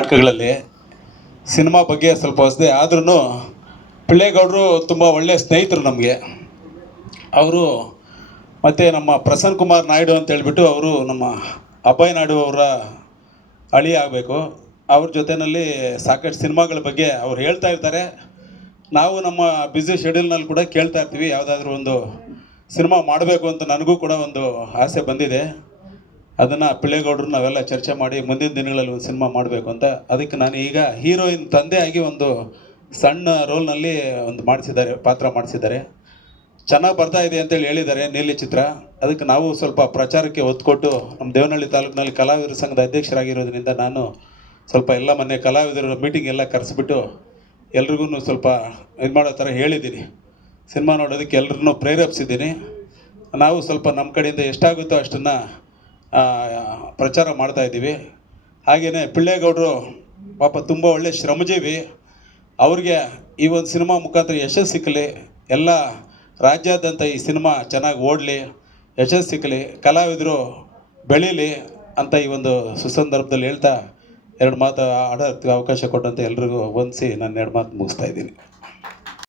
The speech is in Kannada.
ನಾಟಕಗಳಲ್ಲಿ ಸಿನಿಮಾ ಬಗ್ಗೆ ಸ್ವಲ್ಪ ಹೊಸದೇ ಆದ್ರೂ ಪಿಳ್ಳೇಗೌಡರು ತುಂಬ ಒಳ್ಳೆಯ ಸ್ನೇಹಿತರು ನಮಗೆ. ಅವರು ಮತ್ತು ನಮ್ಮ ಪ್ರಸನ್ನ ಕುಮಾರ್ ನಾಯ್ಡು ಅಂತ ಹೇಳ್ಬಿಟ್ಟು ಅವರು ನಮ್ಮ ಅಭಯ್ ನಾಯ್ಡು ಅವರ ಅಳಿ ಆಗಬೇಕು. ಅವ್ರ ಜೊತೆಯಲ್ಲಿ ಸಾಕಷ್ಟು ಸಿನಿಮಾಗಳ ಬಗ್ಗೆ ಅವ್ರು ಹೇಳ್ತಾ ಇರ್ತಾರೆ. ನಾವು ನಮ್ಮ ಬ್ಯುಸಿ ಶೆಡ್ಯೂಲ್ನಲ್ಲಿ ಕೂಡ ಕೇಳ್ತಾ ಇರ್ತೀವಿ, ಯಾವುದಾದ್ರೂ ಒಂದು ಸಿನಿಮಾ ಮಾಡಬೇಕು ಅಂತ ನನಗೂ ಕೂಡ ಒಂದು ಆಸೆ ಬಂದಿದೆ. ಅದನ್ನು ಪಿಳ್ಳೇಗೌಡರು ನಾವೆಲ್ಲ ಚರ್ಚೆ ಮಾಡಿ ಮುಂದಿನ ದಿನಗಳಲ್ಲಿ ಒಂದು ಸಿನಿಮಾ ಮಾಡಬೇಕು ಅಂತ. ಅದಕ್ಕೆ ನಾನು ಈಗ ಹೀರೋಯಿನ್ ತಂದೆಯಾಗಿ ಒಂದು ಸಣ್ಣ ರೋಲ್ನಲ್ಲಿ ಒಂದು ಪಾತ್ರ ಮಾಡಿಸಿದ್ದಾರೆ. ಚೆನ್ನಾಗಿ ಬರ್ತಾ ಇದೆ ಅಂತೇಳಿ ಹೇಳಿದ್ದಾರೆ ನೀಲಿ ಚಿತ್ರ. ಅದಕ್ಕೆ ನಾವು ಸ್ವಲ್ಪ ಪ್ರಚಾರಕ್ಕೆ ಒತ್ತು ಕೊಟ್ಟು ನಮ್ಮ ದೇವನಹಳ್ಳಿ ತಾಲೂಕಿನಲ್ಲಿ ಕಲಾವಿದರ ಸಂಘದ ಅಧ್ಯಕ್ಷರಾಗಿರೋದ್ರಿಂದ ನಾನು ಸ್ವಲ್ಪ ಎಲ್ಲ ಮೊನ್ನೆ ಕಲಾವಿದರ ಮೀಟಿಂಗ್ ಎಲ್ಲ ಕರೆಸಿಬಿಟ್ಟು ಎಲ್ರಿಗೂ ಸ್ವಲ್ಪ ಇದು ಮಾಡೋ ಥರ ಹೇಳಿದ್ದೀನಿ. ಸಿನಿಮಾ ನೋಡೋದಕ್ಕೆ ಎಲ್ಲರನ್ನೂ ಪ್ರೇರೇಪಿಸಿದ್ದೀನಿ. ನಾವು ಸ್ವಲ್ಪ ನಮ್ಮ ಕಡೆಯಿಂದ ಎಷ್ಟಾಗುತ್ತೋ ಅಷ್ಟನ್ನು ಪ್ರಚಾರ ಮಾಡ್ತಾಯಿದ್ದೀವಿ. ಹಾಗೆಯೇ ಪಿಳ್ಳೇಗೌಡರು ಪಾಪ ತುಂಬ ಒಳ್ಳೆಯ ಶ್ರಮಜೀವಿ. ಅವ್ರಿಗೆ ಈ ಒಂದು ಸಿನಿಮಾ ಮುಖಾಂತರ ಯಶಸ್ಸು ಸಿಕ್ಕಲಿ, ಎಲ್ಲ ರಾಜ್ಯಾದ್ಯಂತ ಈ ಸಿನಿಮಾ ಚೆನ್ನಾಗಿ ಓಡಲಿ, ಯಶಸ್ಸು ಸಿಕ್ಕಲಿ, ಕಲಾವಿದರು ಬೆಳೀಲಿ ಅಂತ ಈ ಒಂದು ಸುಸಂದರ್ಭದಲ್ಲಿ ಹೇಳ್ತಾ ಎರಡು ಮಾತು ಆಡೋಕ್ಕೆ ಅವಕಾಶ ಕೊಟ್ಟಂತೆ ಎಲ್ರಿಗೂ ವಂದಿಸಿ ನಾನು ಎರಡು ಮಾತು ಮುಗಿಸ್ತಾ ಇದ್ದೀನಿ.